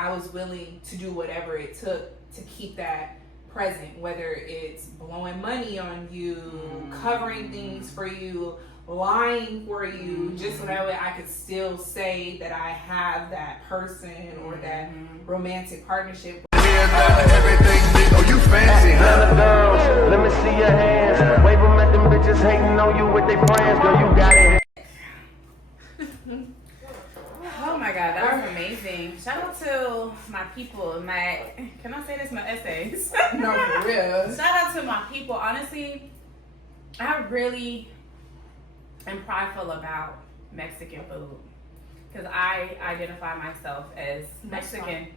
I was willing to do whatever it took to keep that present, whether it's blowing money on you, covering things for you, lying for you, just so that way I could still say that I have that person or that romantic partnership. Everything, oh, you fancy, huh? Let me see your hands. Wave them at them bitches hating on you with their friends. Girl, you got it. Oh my God, that was amazing. Shout out to my people, can I say this? My essays. No, for real. Shout out to my people. Honestly, I really am prideful about Mexican food because I identify myself as Mexican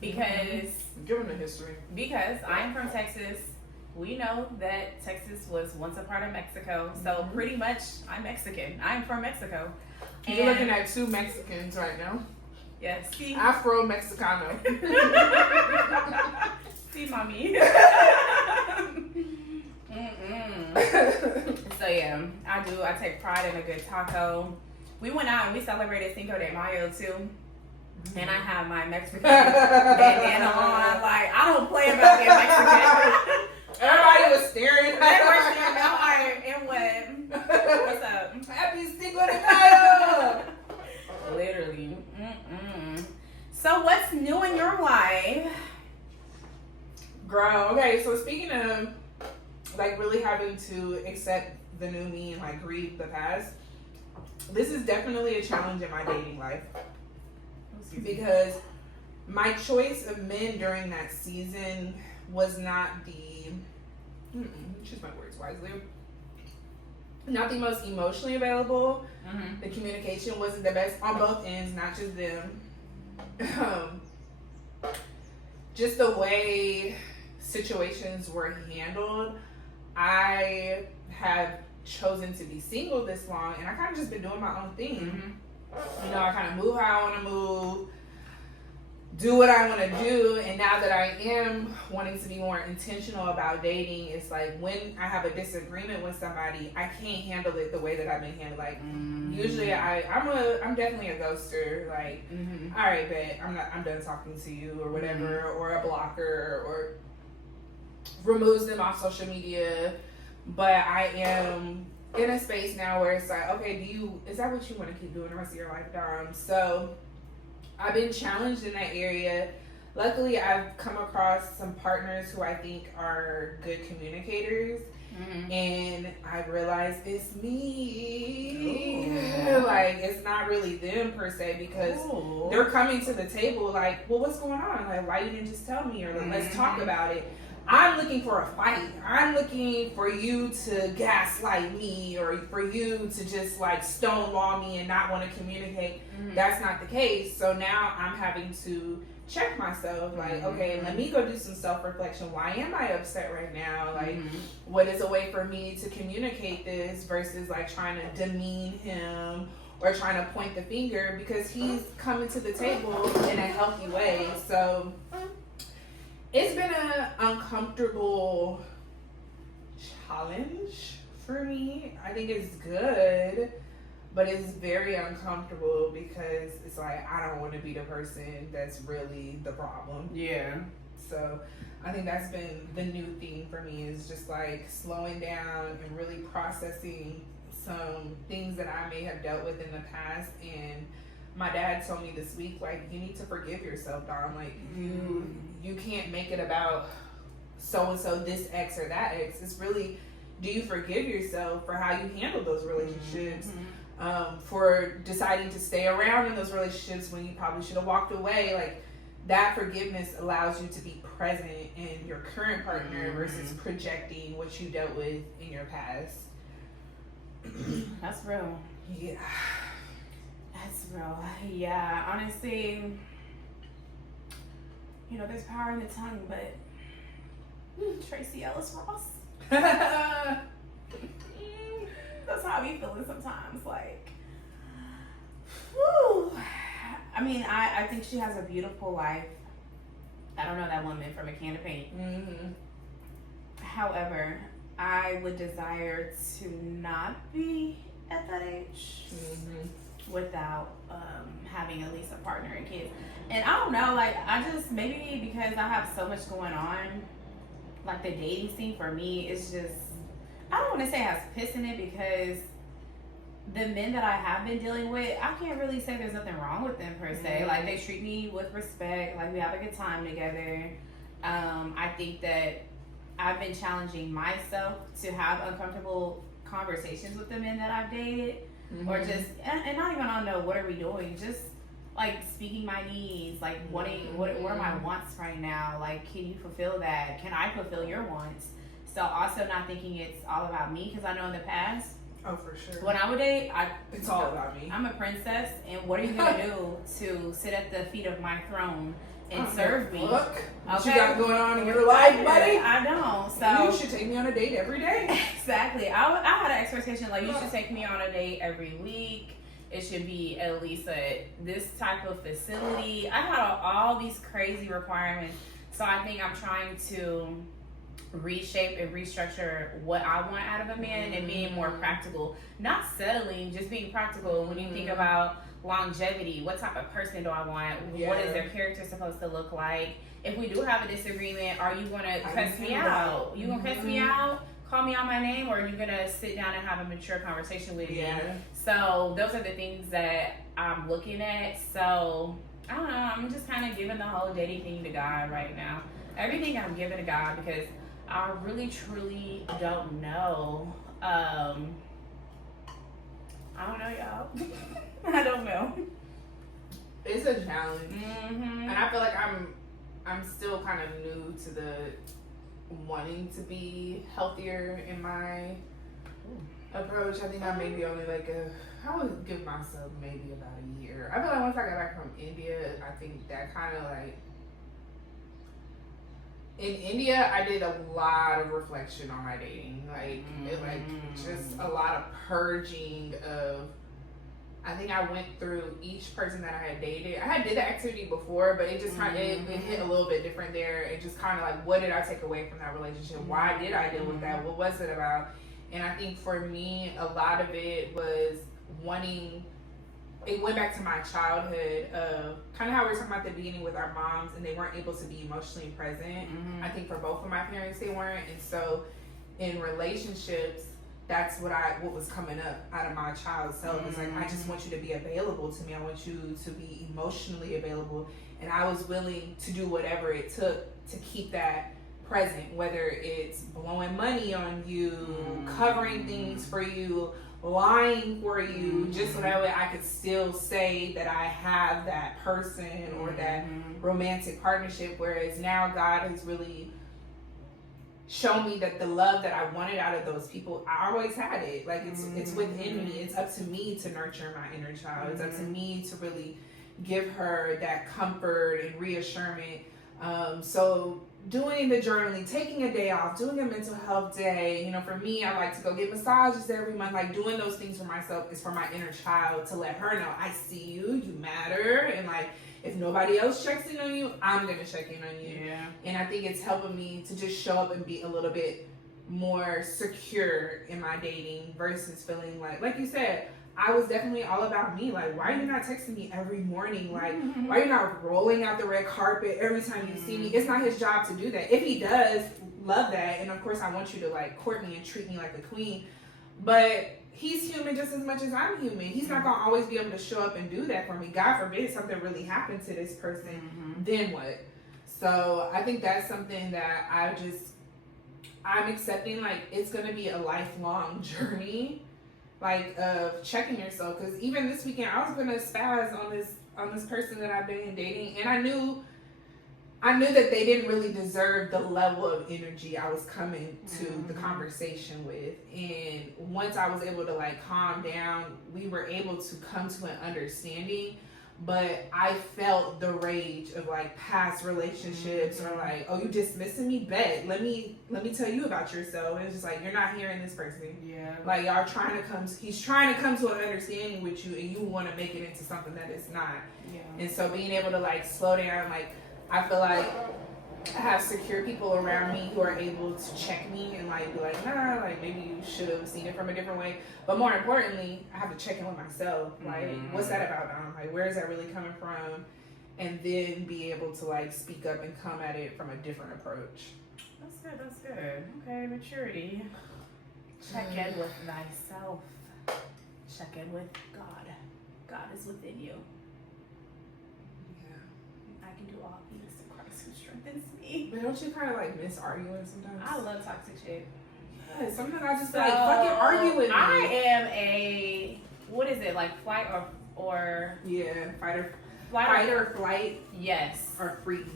because given the history. Because I am from Texas. We know that Texas was once a part of Mexico, so pretty much I'm Mexican. I'm from Mexico. You're looking at two Mexicans right now. Yes, see? Afro Mexicano. See, mommy. So yeah, I take pride in a good taco. We went out and we celebrated Cinco de Mayo too. And I have my Mexican bandana on. Like, I don't play about being Mexican. Everybody was staring at her. And what? What's up? Happy Cinco de Mayo! Literally. So what's new in your life? Girl, okay, so speaking of like really having to accept the new me and like grieve the past, this is definitely a challenge in my dating life. Because my choice of men during that season was not choose my words wisely, not the most emotionally available. The communication wasn't the best on both ends, not just them. Just the way situations were handled. I have chosen to be single this long, and I kind of just been doing my own thing. You know, I kind of move how I want to move, do what I want to do, and now that I am wanting to be more intentional about dating, it's like when I have a disagreement with somebody, I can't handle it the way that I've been handled. Like usually, I'm definitely a ghoster. Like, all right, bet I'm done talking to you or whatever, or a blocker, or removes them off social media. But I am in a space now where it's like, okay, is that what you want to keep doing the rest of your life, Dom? So I've been challenged in that area. Luckily, I've come across some partners who I think are good communicators, and I've realized it's me. Ooh. Like, it's not really them per se, because they're coming to the table like, well, what's going on? Like, why you didn't just tell me? Or let's talk about it. I'm looking for a fight. I'm looking for you to gaslight me, or for you to just like stonewall me and not want to communicate. That's not the case. So now I'm having to check myself. Like, okay, let me go do some self-reflection. Why am I upset right now? Like, what is a way for me to communicate this versus like trying to demean him or trying to point the finger, because he's coming to the table in a healthy way. So it's been an uncomfortable challenge for me. I think it's good, but it's very uncomfortable because it's like, I don't want to be the person that's really the problem. Yeah. So I think that's been the new thing for me, is just like slowing down and really processing some things that I may have dealt with in the past. And my dad told me this week, like, you need to forgive yourself, Dom. Like, you can't make it about so-and-so, this ex or that ex. It's really, do you forgive yourself for how you handled those relationships? For deciding to stay around in those relationships when you probably should have walked away. Like, that forgiveness allows you to be present in your current partner versus projecting what you dealt with in your past. That's real. Yeah. That's real. Yeah, honestly, you know, there's power in the tongue, but Tracy Ellis Ross. That's how I be feeling sometimes. Like, whew. I mean, I think she has a beautiful life. I don't know that woman from a can of paint. However, I would desire to not be at that age. without having at least a partner and kids. And I don't know, like, I just, maybe because I have so much going on, like the dating scene for me is just, I don't want to say it has piss in it, because the men that I have been dealing with, I can't really say there's nothing wrong with them per se. Like, they treat me with respect, like we have a good time together. I think that I've been challenging myself to have uncomfortable conversations with the men that I've dated, or just, and not even on the what are we doing, just like speaking my needs, like what are my wants right now, like can you fulfill that, can I fulfill your wants? So also not thinking it's all about me, because I know in the past, oh for sure, when I would date, it's all about me. I'm a princess, and what are you gonna do to sit at the feet of my throne and serve me? Look, what you got going on in your life, buddy? I don't. So you should take me on a date every day. Exactly. I had an expectation, like, you should take me on a date every week. It should be at least at this type of facility. I had all these crazy requirements. So I think I'm trying to reshape and restructure what I want out of a man, and being more practical. Not settling, just being practical. When you think about longevity, what type of person do I want? Yeah. What is their character supposed to look like? If we do have a disagreement, are you going to cuss me out? You going to cuss me out? Call me out my name? Or are you going to sit down and have a mature conversation with me? So those are the things that I'm looking at. So I don't know. I'm just kind of giving the whole dating thing to God right now. Everything I'm giving to God, because I really, truly don't know. I don't know, y'all. I don't know. It's a challenge, and I feel like I'm still kind of new to the wanting to be healthier in my approach. I think I maybe only I would give myself maybe about a year. I feel like once I got back from India, I think that kind of like, in India, I did a lot of reflection on my dating, just a lot of purging of. I think I went through each person that I had dated. I had did the activity before, but it just kind of it hit a little bit different there. It just kind of like, what did I take away from that relationship? Why did I deal with that? What was it about? And I think for me, a lot of it was wanting. It went back to my childhood of kind of how we were talking about at the beginning with our moms, and they weren't able to be emotionally present. I think for both of my parents, they weren't. And so in relationships, that's what was coming up out of my child self. It's like, I just want you to be available to me. I want you to be emotionally available. And I was willing to do whatever it took to keep that present, whether it's blowing money on you, covering things for you, lying for you, just so that way I could still say that I have that person or that romantic partnership. Whereas now God has really shown me that the love that I wanted out of those people, I always had it. Like, it's within me. It's up to me to nurture my inner child. It's up to me to really give her that comfort and reassurance. So doing the journaling, taking a day off, doing a mental health day. You know, for me, I like to go get massages every month. Like, doing those things for myself is for my inner child, to let her know, I see you, you matter. And like, if nobody else checks in on you, I'm going to check in on you. Yeah. And I think it's helping me to just show up and be a little bit more secure in my dating, versus feeling like you said, I was definitely all about me. Like, why are you not texting me every morning? Like, why are you not rolling out the red carpet every time you see me? It's not his job to do that. If he does, love that. And of course, I want you to like court me and treat me like a queen. But he's human just as much as I'm human. He's not going to always be able to show up and do that for me. God forbid something really happened to this person. Then what? So I think that's something that I'm accepting. Like, it's going to be a lifelong journey, like, of checking yourself. Because even this weekend, I was going to spaz on this person that I've been dating. And I knew that they didn't really deserve the level of energy I was coming to the conversation with. And once I was able to like calm down, we were able to come to an understanding. But I felt the rage of like past relationships, or like, oh, you dismissing me? Bet. Let me tell you about yourself. And it's just like, you're not hearing this person. Yeah. Like, he's trying to come to an understanding with you, and you want to make it into something that it's not. Yeah. And so being able to like slow down, like, I feel like I have secure people around me who are able to check me and like be like, nah, like maybe you should have seen it from a different way. But more importantly, I have to check in with myself. Like, what's that about, Dom? Like, where is that really coming from? And then be able to like speak up and come at it from a different approach. That's good. That's good. Okay, maturity. Check in with thyself. Check in with God. God is within you. Yeah. I can do all things through Christ who strengthens me. But don't you kind of like miss arguing sometimes? I love toxic shit. Yeah, sometimes I just like fucking argue with me. I am a, what is it, like flight or yeah, fight or flight. Yes. Or freeze.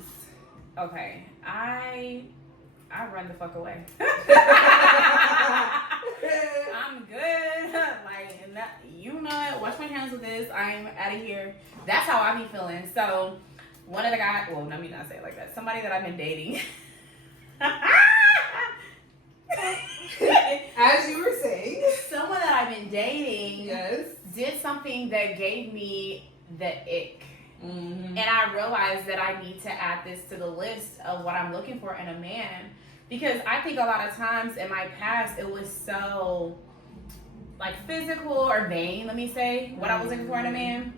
Okay. I run the fuck away. I'm good. Like, you know what? Wash my hands with this. I'm out of here. That's how I be feeling. So, one of the guys, well, let me not say it like that. Somebody that I've been dating. As you were saying. Someone that I've been dating. Yes. Did something that gave me the ick. Mm-hmm. And I realized that I need to add this to the list of what I'm looking for in a man. Because I think a lot of times in my past, it was so, like, physical or vain, let me say, what I was looking for in a man.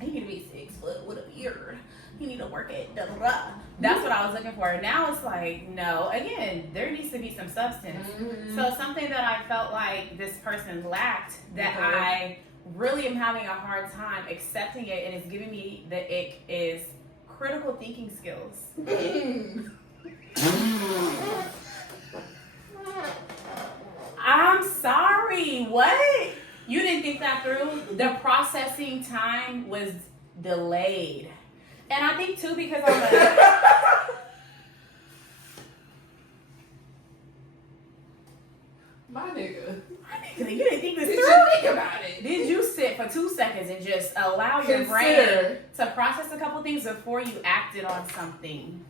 He need to be 6 foot with a beard. He need to work it. Da, da, da. That's what I was looking for. Now it's like, no. Again, there needs to be some substance. Mm-hmm. So something that I felt like this person lacked that I really am having a hard time accepting it and it's giving me the ick is critical thinking skills. I'm sorry, what? You didn't think that through? The processing time was delayed. And I think too because I'm My nigga. You didn't think this through? Did you think about it? Did you sit for 2 seconds and just allow your brain to process a couple things before you acted on something?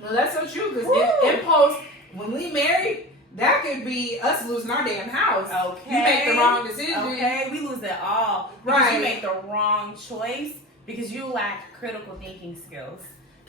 Well, that's so true because impulse, when we married, that could be us losing our damn house. Okay. You make the wrong decision. Okay, we lose it all because right. You make the wrong choice because you lack critical thinking skills.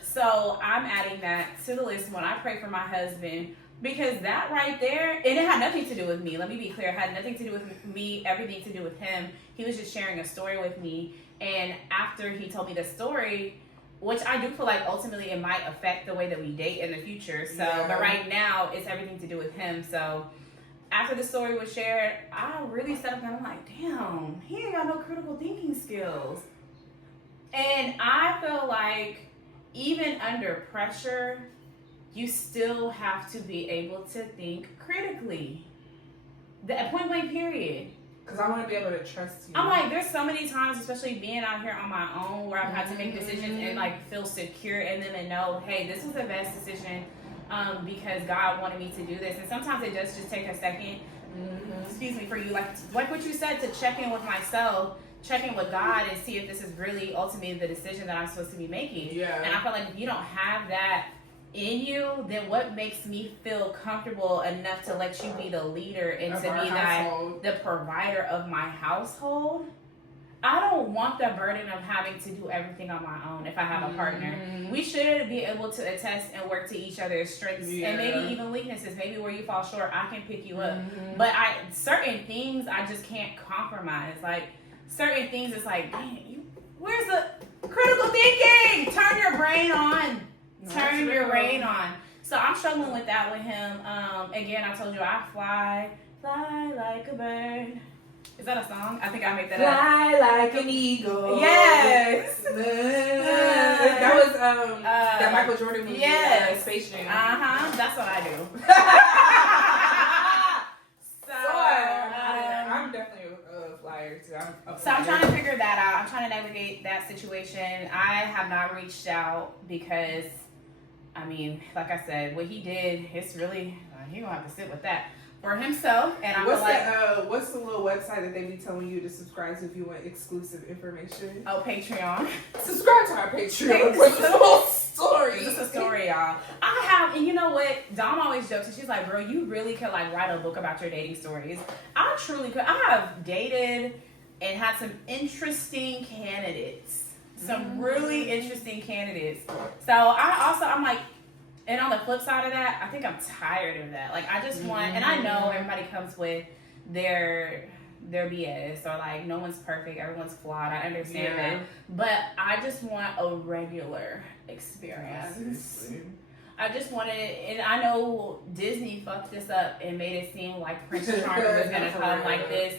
So I'm adding that to the list when I pray for my husband. Because that right there, and it had nothing to do with me. Let me be clear. It had nothing to do with me, everything to do with him. He was just sharing a story with me. And after he told me the story, which I do feel like ultimately it might affect the way that we date in the future. So, yeah. But right now, it's everything to do with him. So after the story was shared, I really sat up and I'm like, damn, he ain't got no critical thinking skills. And I feel like even under pressure, you still have to be able to think critically. The point blank period. Because I want to be able to trust you. I'm like, there's so many times, especially being out here on my own, where I've had to make decisions and like feel secure and then to know, hey, this was the best decision because God wanted me to do this. And sometimes it does just take a second, excuse me, for you, like what you said, to check in with myself, check in with God and see if this is really ultimately the decision that I'm supposed to be making. Yeah. And I feel like if you don't have that in you, then what makes me feel comfortable enough to let you be the leader and to be the provider of my household? I don't want the burden of having to do everything on my own if I have a partner. We should be able to attest and work to each other's strengths and maybe even weaknesses. Maybe where you fall short, I can pick you up. But certain things I just can't compromise. Like certain things, it's like, man, where's the critical thinking? Turn your brain on. Turn your brain on. So I'm struggling with that with him. Again, I told you I fly like a bird. Is that a song? I think I made that up. Fly like an eagle. Yes. That was that Michael Jordan movie. Yes. Space Jam. That's what I do. I'm definitely a flyer too. So I'm trying to figure that out. I'm trying to navigate that situation. I have not reached out because, I mean, like I said, what he did, it's really, he gonna have to sit with that for himself. And I'm like, what's the little website that they be telling you to subscribe to if you want exclusive information? Oh, Patreon. Subscribe to our Patreon for the whole story. It's a story, y'all. I have, and you know what? Dom always jokes, and she's like, "Bro, you really could like write a book about your dating stories." I truly could. I have dated and had some interesting candidates. Some really interesting candidates. So I'm like, And on the flip side of that, I think I'm tired of that. Like, I just want, and I know everybody comes with their BS, or like, no one's perfect, everyone's flawed. I understand that. But I just want a regular experience. I just wanted, and I know Disney fucked this up and made it seem like Prince Charming was gonna come like this.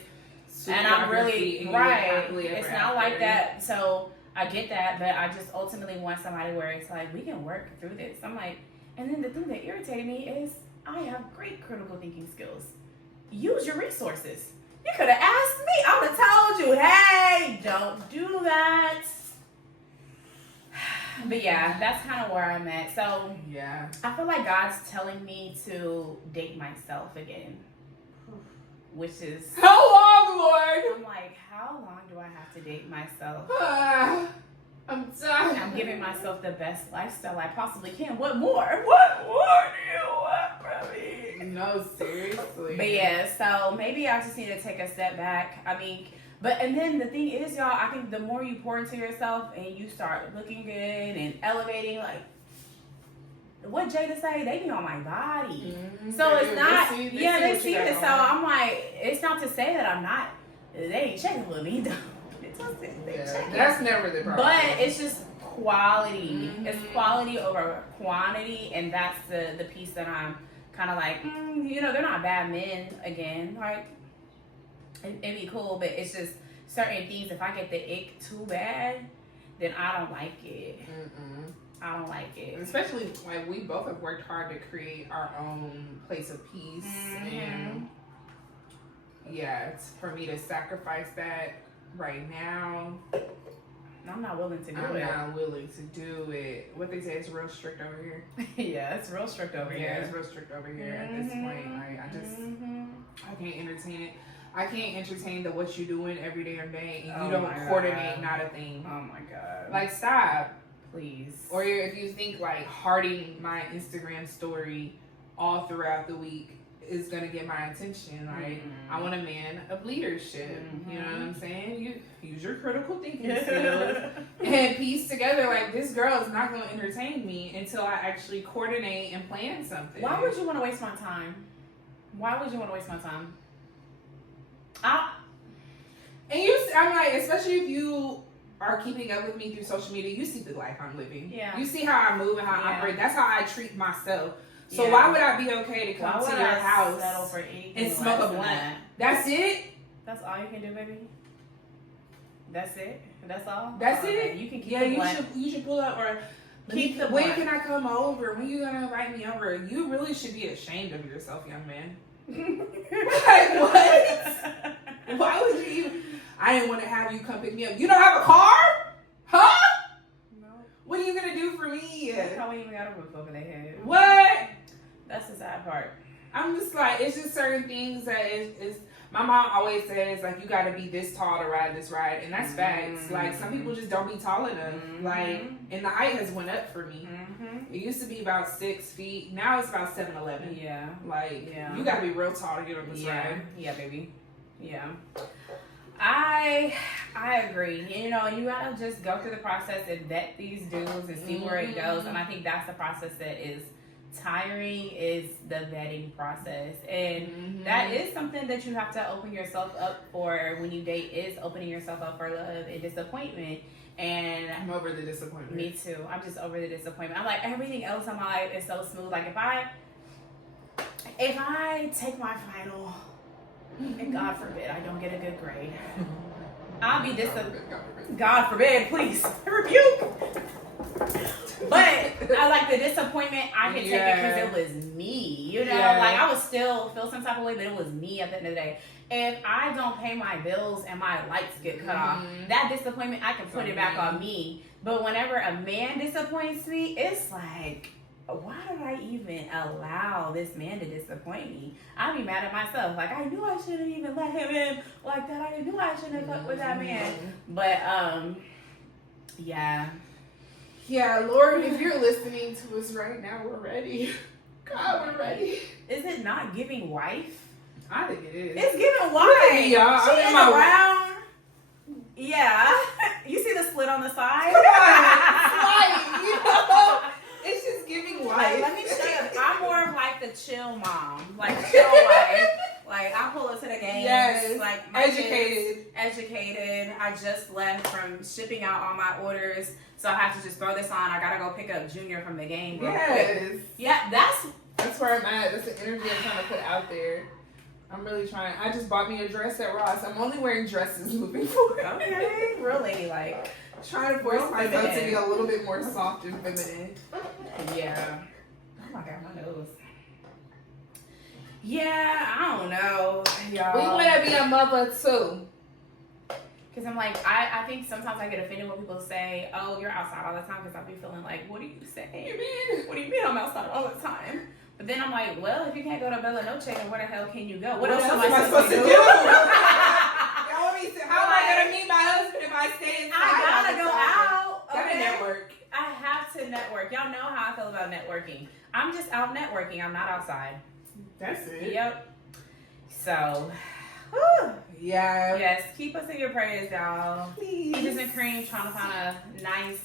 And I'm really, right, it's not like that. So I get that, but I just ultimately want somebody where it's like, we can work through this. I'm like, and then the thing that irritated me is I have great critical thinking skills. Use your resources. You could have asked me. I would have told you, hey, don't do that. But yeah, that's kind of where I'm at. So yeah, I feel like God's telling me to date myself again, which is how long, Lord? I'm like, how long do I have to date myself? I'm done. I'm giving myself the best lifestyle I possibly can. What more? What more do you want from me? No, seriously. But yeah, so maybe I just need to take a step back. I mean, and then the thing is, y'all, I think the more you pour into yourself and you start looking good and elevating, like, what Jada say, they be on my body. So it's not, they see it. So I'm like, it's not to say that I'm not, they ain't checking with me, though. That's never the problem. But it's just quality. It's quality over quantity, and that's the piece that I'm kind of like, they're not bad men again. Like, it'd be cool, but it's just certain things. If I get the ick too bad, then I don't like it. I don't like it. Especially, like, we both have worked hard to create our own place of peace. And yeah, it's for me to sacrifice that right now. I'm not willing to do it. I'm not willing to do it. What they say, it's real strict over here. Yeah, it's real strict over here. Yeah, it's real strict over here at this point. Like, I can't entertain it. I can't entertain the what you doing every damn day and you don't coordinate not a thing. Oh my God. Like, stop. Please. Or if you think like hearting my Instagram story all throughout the week is gonna get my attention. Like, I want a man of leadership. You know what I'm saying? You use your critical thinking skills and piece together. Like, this girl is not gonna entertain me until I actually coordinate and plan something. Why would you want to waste my time? Why would you want to waste my time? I'm like, especially if you are keeping up with me through social media, you see the life I'm living. Yeah. You see how I move and how I operate. That's how I treat myself. So why would I be okay to come to your house and smoke a blunt? That's it? That's all you can do, baby? That's it? That's all? That's it? You can keep the blunt. You should pull up or keep the when blunt. can I come over? When you gonna invite me over? You really should be ashamed of yourself, young man. Like, what? Why would you even? I didn't want to have you come pick me up. You don't have a car? Huh? No. What are you gonna do for me? How we even got a roof over their head? What? That's the sad part. I'm just like, it's just certain things that is. My mom always says, like, you gotta be this tall to ride this ride, and that's facts. Like, some people just don't be tall enough. Like, and the height has went up for me. It used to be about 6 feet. Now it's about 7'11". Yeah. Like, you gotta be real tall to get on this ride. Yeah, baby. Yeah. I agree. You know, you gotta just go through the process and vet these dudes and see where it goes. And I think that's the process that is tiring, is the vetting process. And that is something that you have to open yourself up for when you date, is opening yourself up for love and disappointment. And I'm over the disappointment. Me too. I'm just over the disappointment. I'm like, everything else in my life is so smooth. Like, if I take my final, and God forbid I don't get a good grade, I'll be God forbid, please, rebuke. But I like the disappointment. I can take it because it was me. You know, like, I would still feel some type of way, but it was me at the end of the day. If I don't pay my bills and my lights get cut off, that disappointment, I can put it back on me. But whenever a man disappoints me, it's like, why did I even allow this man to disappoint me? I'd be mad at myself. Like, I knew I shouldn't even let him in like that. I knew I shouldn't have fucked with that man. But, yeah. Yeah, Lord, if you're listening to us right now, we're ready. God, we're ready. Is it not giving wife? I think it is. It's giving wife. Y'all. She is around. Yeah. You see the slit on the side? Like, you know, it's just giving wife. Like, let me chill mom, like chill wife. Like I pull up to the games. Yes. Like my educated. I just left from shipping out all my orders, so I have to just throw this on. I gotta go pick up Junior from the game. Real quick. Yeah, that's where I'm at. That's the energy I'm trying to put out there. I'm really trying. I just bought me a dress at Ross. I'm only wearing dresses moving forward. Okay, real ladylike. Trying to force myself to be a little bit more soft and feminine. Yeah. Oh my god, my nose. Yeah, I don't know, y'all. We want to be a mother too. Because I'm like, I think sometimes I get offended when people say, oh, you're outside all the time, because I'll be feeling like, what do you say? What do you mean I'm outside all the time? But then I'm like, well, if you can't go to Bella Noche, then where the hell can you go? What else am I supposed to do? How am I going to meet my husband if I stay inside? I gotta go out. Gotta network. I have to network. Y'all know how I feel about networking. I'm just out networking. I'm not outside. That's it. Yep. So, whew. Yeah. Yes, keep us in your prayers, y'all. Please. Peaches and Cream trying to find a nice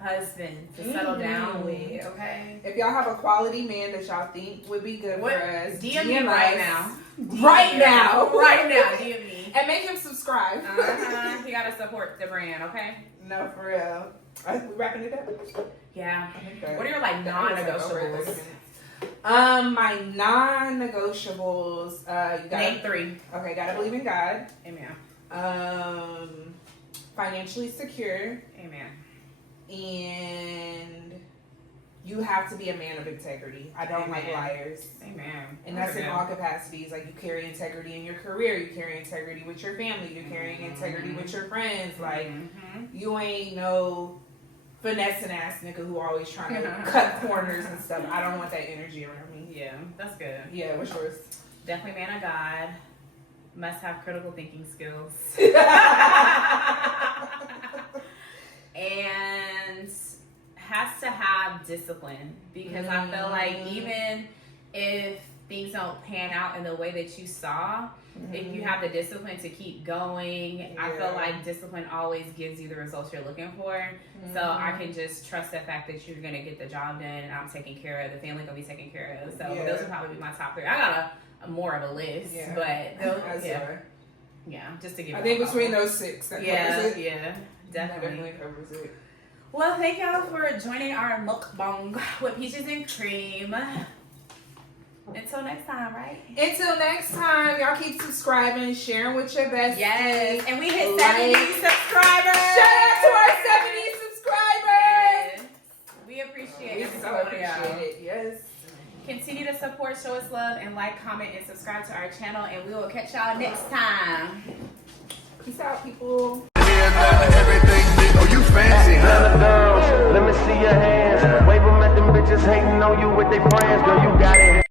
husband to settle down with, okay? If y'all have a quality man that y'all think would be good for us, DM me right now. Right now. DM me. And make him subscribe. He gotta support the brand, okay? No, for real. Are we wrapping it up? Yeah. Okay. What are your like non-negotiables? My non-negotiables. You gotta, Name 3. Okay, gotta believe in God. Amen. Financially secure. Amen. And you have to be a man of integrity. I don't like liars. Amen. And that's in all capacities. Like, you carry integrity in your career. You carry integrity with your family. You're carrying integrity with your friends. Like, you ain't no finessing ass nigga who always trying to cut corners and stuff. I don't want that energy around me. Yeah, that's good. Yeah, what's yours? Definitely man of God. Must have critical thinking skills. And has to have discipline, because I feel like even if things don't pan out in the way that you saw, if you have the discipline to keep going, I feel like discipline always gives you the results you're looking for. So I can just trust the fact that you're going to get the job done, and I'm taken care of, the family going to be taken care of. So those would probably be my top 3. I got a more of a list, but those, just to give I think between those 6 that covers it. Yeah, definitely covers it. Well, thank y'all for joining our mukbang with Peaches and Cream. Until next time, right? Until next time, y'all keep subscribing, sharing with your besties. Yes, and we hit 70 subscribers. Shout out to our 70 subscribers. Yes. We appreciate it. We so appreciate it. Yes. Continue to support, show us love, and like, comment, and subscribe to our channel. And we will catch y'all next time. Peace out, people. Everything, oh, you fancy, huh? Let me see your hands. Wave them at them bitches hating on you with their friends. Girl, you got it.